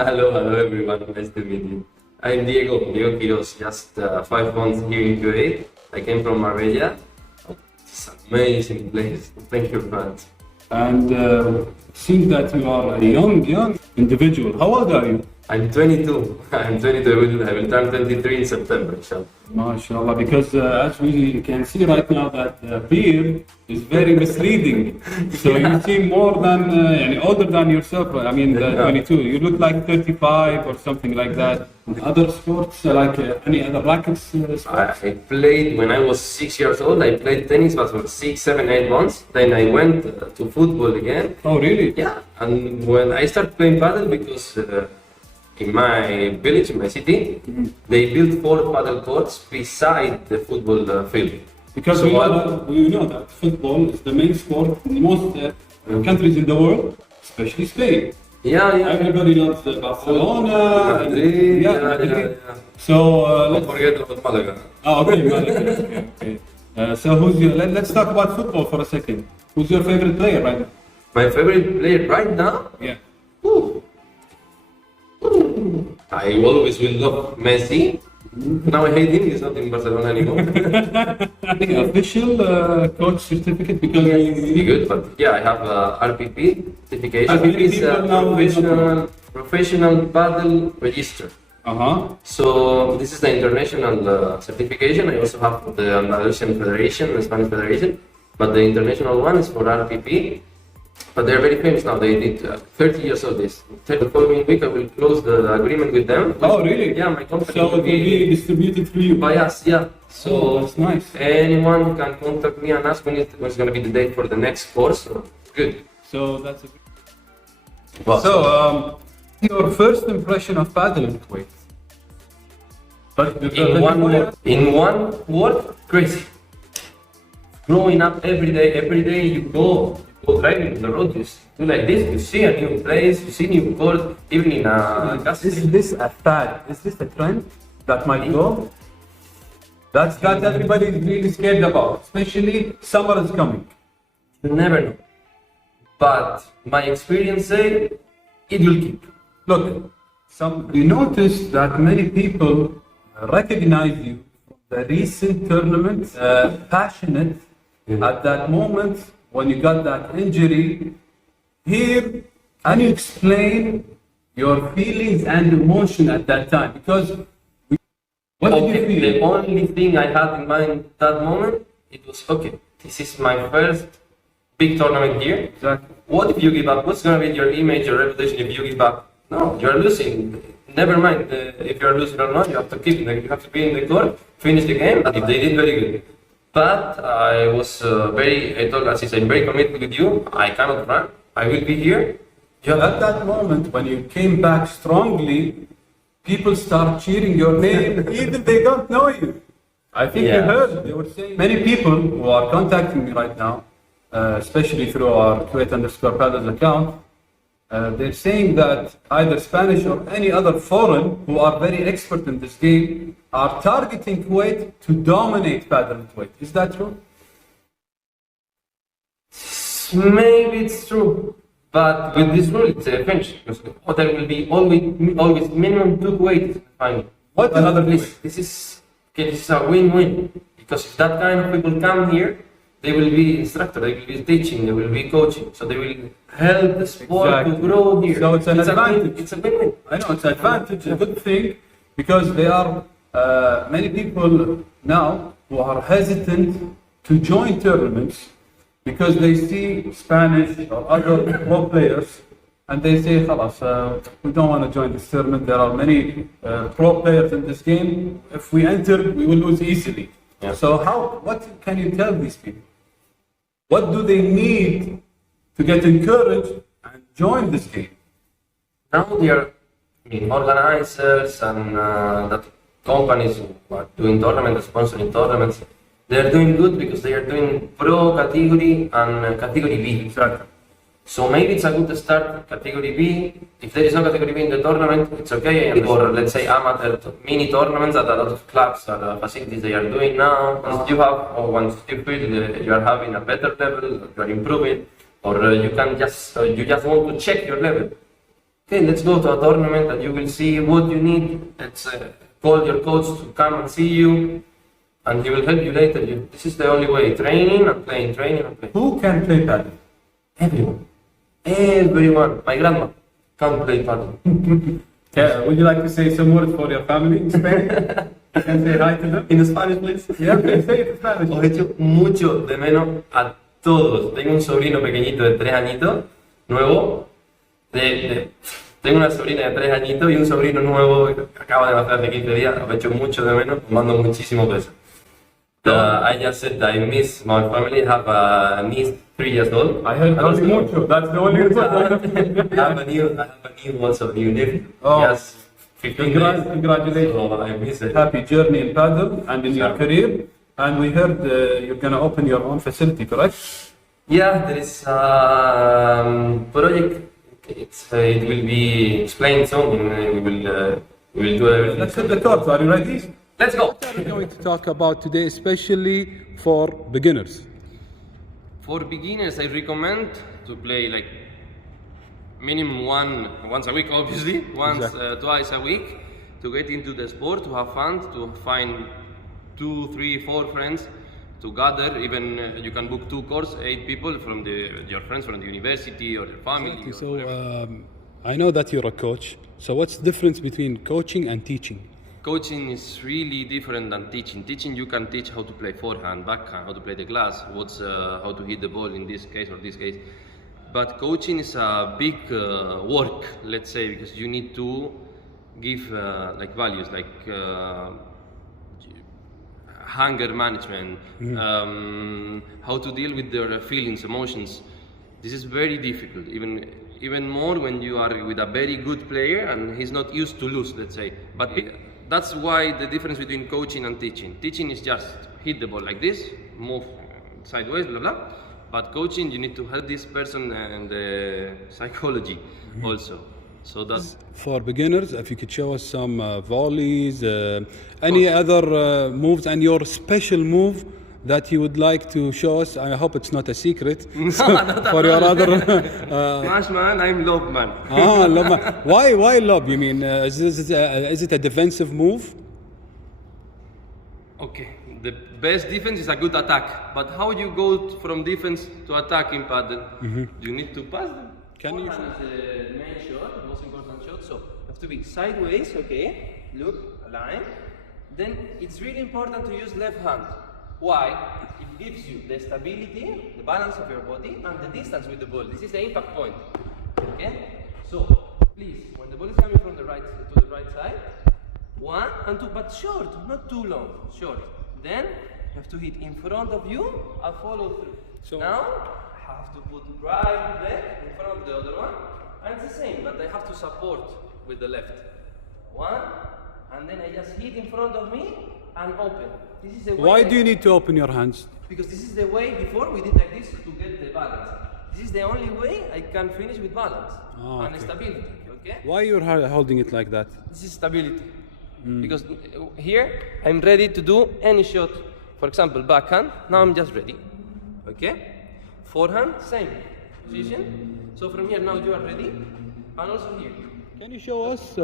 Hello everyone. Nice to meet you. I'm Diego Quiros, just 5 months here in Kuwait. I came from Marbella. It's an amazing place. Thank you, friends. And seeing that you are a young individual, how old are you? I'm 22. I'm 22. I will turn 23 in September, inshallah. MashaAllah, because as we can see right now that the beard is very misleading. So you seem more than, older than yourself. I mean, 22. You look like 35 or something like that. Other sports, like any other rackets? Sports? I played when I was 6 years old. I played tennis for 6, 7, 8 months. Then I went to football again. Oh, really? Yeah. And when I started playing paddle, because in my village, in my city, they built 4 paddle courts beside the football field. Because we know that football is the main sport in most countries in the world, especially Spain. Yeah. Everybody loves Barcelona. Madrid, Madrid. So don't forget about Malaga. Oh, okay, Malaga. Okay. So let's talk about football for a second. Who's your favorite player right now? My favorite player right now? Yeah. Ooh. I always will love Messi. Now I hate him, he's not in Barcelona anymore. The official coach certificate, because Be good, but yeah, I have RPP certification. RPP is professional paddle register. So this is the international certification. I also have the Andalusian Federation, the Spanish Federation, but the international one is for RPP. But they're very famous now. They did 30 years of this. The following week I will close the agreement with them. Oh, really? Yeah, my company. So it will be distributed through you? By us, yeah. So that's nice. Anyone can contact me and ask when it's going to be the date for the next course. So, good. So that's a good. So your first impression of paddle in Kuwait? But in one word, crazy. Growing up every day you go driving on the road, you do like this, you see a new place, you see new course, even in a gas station. Is this a fad? Is this a trend that might go? That's everybody is really scared about, especially summer is coming. You never know. But my experience say it will keep. Look, you notice that many people recognize you from the recent tournament, passionate at that moment when you got that injury. Here, can you explain your feelings and emotion at that time? Because what did you feel? The only thing I had in mind that moment, it was, okay, this is my first big tournament here. Exactly. What if you give up? What's going to be your image, your reputation if you give up? No, you're losing. Never mind if you're losing or not, you have to keep it. You have to be in the court, finish the game, and if they did very good. But I was I told Aziz, I'm very committed with you. I cannot run. I will be here. At that moment, when you came back strongly, people start cheering your name, even they don't know you. I think you heard, they were saying, many people who are contacting me right now, especially through our Kuwait_Paddles account, they're saying that either Spanish or any other foreign who are very expert in this game are targeting Kuwait to dominate paddle in Kuwait. Is that true? Maybe it's true, but with this rule it's finished. There will be always minimum 2 Kuwaitis final. What another place? This is a win-win, because if that kind of people come here, they will be instructor, they will be teaching, they will be coaching, so they will help the sport to grow here. So it's an advantage. It's a win-win. I know, it's an advantage, a good thing, because there are many people now who are hesitant to join tournaments because they see Spanish or other pro players and they say, "Khalas, we don't want to join this tournament. There are many pro players in this game. If we enter, we will lose easily." Yeah. So what can you tell these people? What do they need to get encouraged and join this game? Now they are organizers and that companies who are doing tournaments, sponsoring tournaments. They are doing good because they are doing pro category and category B. Exactly. So maybe it's a good start category B. If there is no category B in the tournament, it's okay. Or let's say amateur mini tournaments that a lot of clubs or facilities they are doing now. Once you feel you are having a better level, you are improving, or you just want to check your level. okay, let's go to a tournament and you will see what you need. Let's call your coach to come and see you, and he will help you later. This is the only way, training and playing, training and playing. Who can play paddle? Everyone. Everyone. My grandma can't play paddle. Yeah, would you like to say some words for your family in Spain? And say hi to them? In Spanish, please. Yeah, please say it in Spanish. Os echo mucho de menos a todos. Tengo un sobrino pequeñito de 3 añitos, nuevo. Tengo una sobrina de 3 añitos y un sobrino nuevo que acaba de nacer hace 15 días. Os echo mucho de menos. Os mando muchísimos besos. I just said that I miss my family. I have a niece 3 years old. I heard only mucho. That's the only one. I have a new nephew. Oh. Yes. 15 days. Congratulations. So I miss it. Happy journey in paddle and in your career. And we heard you're going to open your own facility, correct? Yeah, there is a project. It will be explained soon. We will do everything. Let's hit the court. Are you ready? Let's go. What are we going to talk about today, especially for beginners? For beginners, I recommend to play like minimum once a week, obviously, twice a week, to get into the sport, to have fun, to find 2, 3, 4 friends to gather. Even you can book 2 courses, 8 people from your friends from the university or your family. Okay, so I know that you're a coach. So what's the difference between coaching and teaching? Coaching is really different than teaching. Teaching, you can teach how to play forehand, backhand, how to play the glass, how to hit the ball in this case or this case. But coaching is a big work, let's say, because you need to give like values, like hunger management, how to deal with their feelings, emotions. This is very difficult, even more when you are with a very good player and he's not used to lose, let's say. But that's why the difference between coaching and teaching. Teaching is just hit the ball like this, move sideways, blah blah. But coaching, you need to help this person and the psychology also. So that's for beginners. If you could show us some volleys, any other moves, and your special move that you would like to show us. I hope it's not a secret. For your other Smash man, I'm lob man. Lob man. Why lob? You mean is it a defensive move? Okay, the best defense is a good attack. But how you go from defense to attack in paddle? You need to pass them. Can you? Forehand is the main shot, the most important shot. So you have to be sideways. Okay, look, align. Then it's really important to use left hand. Why? It gives you the stability, the balance of your body, and the distance with the ball. This is the impact point. Okay? So, please, when the ball is coming from the right to the right side, 1 and 2, but short, not too long, short. Then you have to hit in front of you and follow through. So now I have to put right leg in front of the other one, and it's the same, but I have to support with the left. 1, and then I just hit in front of me and open. This is the way. Why do you need to open your hands? Because this is the way before we did like this to get the balance. This is the only way I can finish with balance and stability. Okay? Why you're holding it like that? This is stability. Because here I'm ready to do any shot. For example, backhand. Now I'm just ready. Okay? Forehand, same position. So from here now you are ready, and also here. Can you show us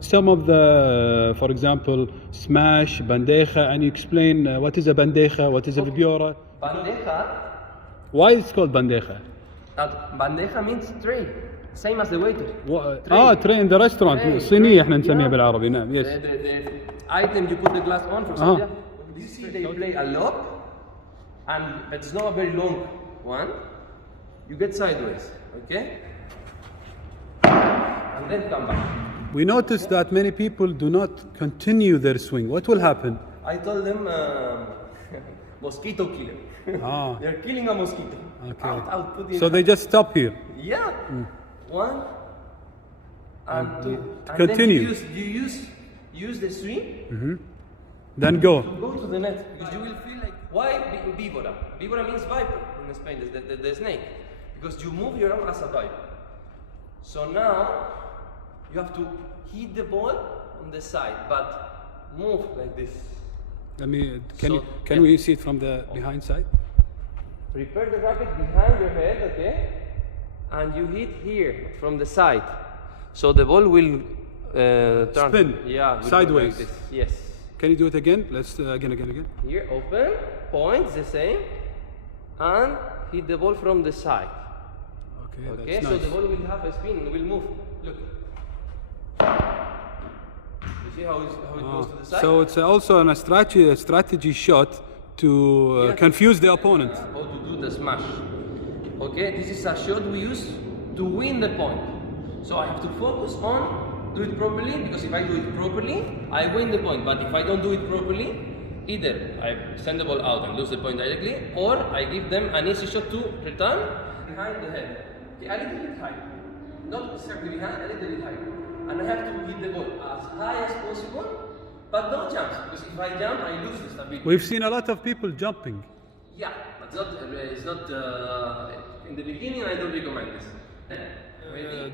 some of the, for example, smash, bandeja, and you explain what is a bandeja, what is a vibiora? Bandeja. Why it's called bandeja? Bandeja means tray, same as the waiter. Tray in the restaurant. صينية احنا نسميها بالعربي. نعم. Yes. The item you put the glass on, for example. You see they play a lob, and it's not a very long one. You get sideways, okay? And then come back. We noticed that many people do not continue their swing. What will happen? I told them mosquito killer. They're killing a mosquito. Okay. Out, so they just stop here. Yeah. 1 and 2. And continue. Then you use the swing. Then go. Go to the net. Because you will feel like, why víbora? Víbora means viper in Spain, the snake. Because you move your arm as a viper. So now you have to hit the ball on the side, but move like this. Can we see it from the behind side? Prepare the racket behind your head, okay? And you hit here from the side. So the ball will turn. Spin. Yeah. will Sideways. go like this. Yes. Can you do it again? Let's again. Here, open, points the same, and hit the ball from the side. Okay, Okay, that's so nice. the ball will have a spin and will move. Look. You see how it goes to the side? So it's also a strategy shot to confuse the opponent. How to do the smash. Okay, this is a shot we use to win the point. So I have to focus on do it properly, because if I do it properly, I win the point. But if I don't do it properly, either I send the ball out and lose the point directly, or I give them an easy shot to return behind the head. Okay, a little bit high. Not exactly behind, a little bit high. And I have to hit the ball as high as possible, but no jumps, because if I jump, I lose the stability. We've seen a lot of people jumping. Yeah, but it's not in the beginning. I don't recommend this.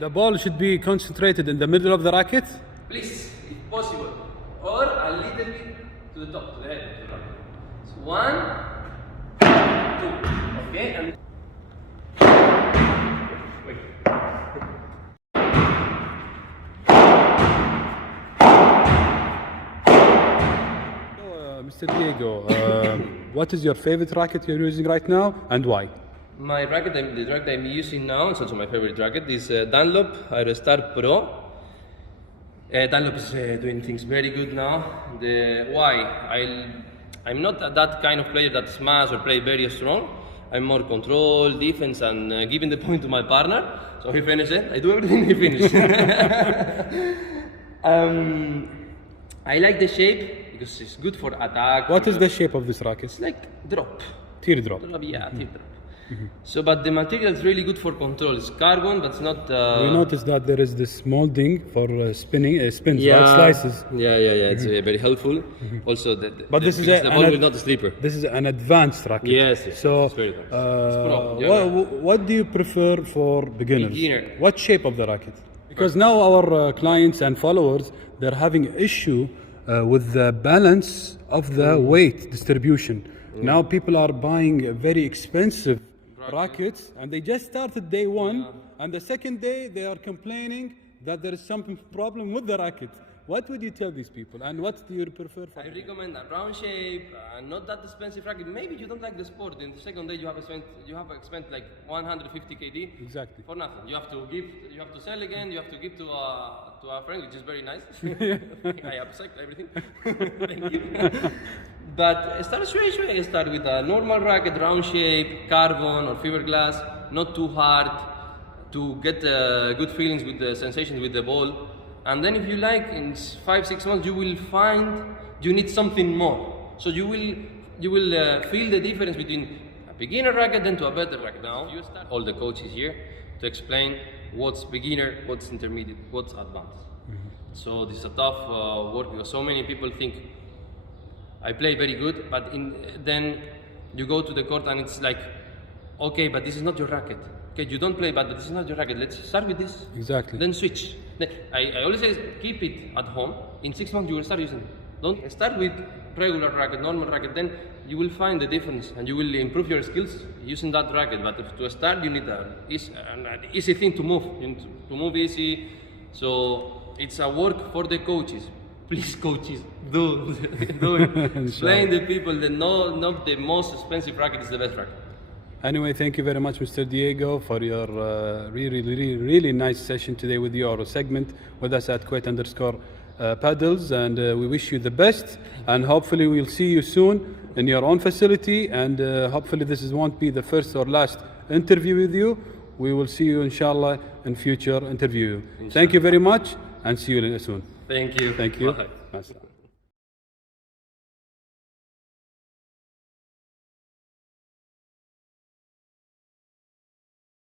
The ball should be concentrated in the middle of the racket. Please, if possible, or a little bit to the top, to the head. So 1, 2, okay, and wait. Mr. Diego, what is your favorite racket you're using right now and why? My racket, the racket I'm using now, it's also my favorite racket, is Dunlop Aerostar Pro. Dunlop is doing things very good now. I'm not that kind of player that smash or play very strong. I'm more control, defense, and giving the point to my partner. So he finishes, I do everything he finishes. I like the shape because it's good for attack. What is the shape of this racket? It's like drop. Teardrop. Yeah, teardrop. So, but the material is really good for control. It's carbon, but it's not. We noticed that there is this molding for spins, right? Slices. Yeah. It's very helpful. Also, But this is the ball will not sleeper. This is an advanced racket. Yes. So, it's very advanced. what do you prefer for beginners? Beginner. What shape of the racket? Because now our clients and followers, they're having issue with the balance of the weight distribution. Now people are buying very expensive rackets, and they just started day one, and the second day they are complaining that there is some problem with the racket. What would you tell these people, and what do you prefer for I recommend a round shape, not that expensive racket. Maybe you don't like the sport. In the second day, you have spent like 150 kd. Exactly. For nothing. You have to sell again. You have to give to a friend, which is very nice. I upset everything. Thank you. But start straight. Start with a normal racket, round shape, carbon or fiberglass, not too hard, to get good feelings with the sensations with the ball. And then if you like, in 5-6 months, you will find you need something more. So you will feel the difference between a beginner racket and to a better racket. Now you start all the coaches here to explain what's beginner, what's intermediate, what's advanced. So this is a tough work because so many people think I play very good, but then you go to the court and it's like, okay, but this is not your racket. Okay, you don't play, but this is not your racket. Let's start with this. Exactly. Then switch. I always say keep it at home. In 6 months you will start using it. Don't start with regular racket, normal racket. Then you will find the difference and you will improve your skills using that racket. But to start, you need an easy thing to move. You need to move easy. So it's a work for the coaches. Please, coaches, do it. Explain the people that not the most expensive racket is the best racket. Anyway, thank you very much, Mr. Diego, for your really nice session today with your segment with us at Kuwait_Paddles, and we wish you the best, and hopefully we'll see you soon in your own facility, and hopefully this won't be the first or last interview with you. We will see you, inshallah, in future interview. Inshallah. Thank you very much, and see you soon. Thank you. Thank you. Bye.